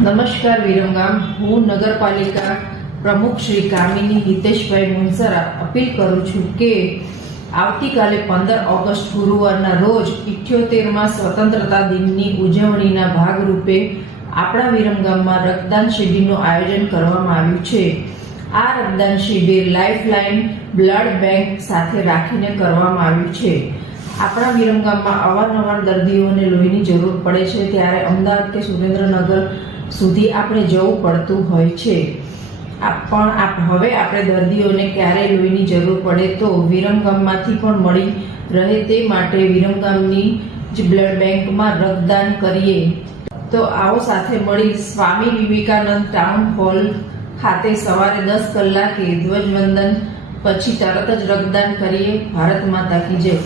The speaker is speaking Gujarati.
નમસ્કાર વિરમગામ. હું નગરપાલિકા પ્રમુખ શ્રી કામિની હિતેશભાઈ મુનસરા અપીલ કરું છું કે આવતીકાલે પંદર ઓગસ્ટ ગુરુવારના રોજ ઇઠ્યોતેરમાં સ્વતંત્રતા દિનની ઉજવણીના ભાગરૂપે આપણા વિરમગામમાં રક્તદાન શિબિરનું આયોજન કરવામાં આવ્યું છે. આ રક્તદાન શિબિર લાઇફલાઇન બ્લડ બેંક સાથે રાખીને કરવામાં આવ્યું છે. આપણા વિરમગામમાં અવારનવાર દર્દીઓને લોહીની જરૂર પડે છે. ત્યારે અમદાવાદ કે સુરેન્દ્રનગર સુધી આપણે જવું પડતું હોય છે. પણ હવે આપણે દર્દીઓને ક્યારે લોહીની જરૂર પડે તો વિરમગામમાંથી પણ મળી રહે તે માટે વિરમગામની જ બ્લડ બેંકમાં રક્તદાન કરીએ. તો આવો સાથે મળી સ્વામી વિવેકાનંદ ટાઉન હોલ ખાતે સવારે દસ કલાકે ધ્વજવંદન, પછી તરત જ રક્તદાન કરીએ. ભારત માતા કી જય.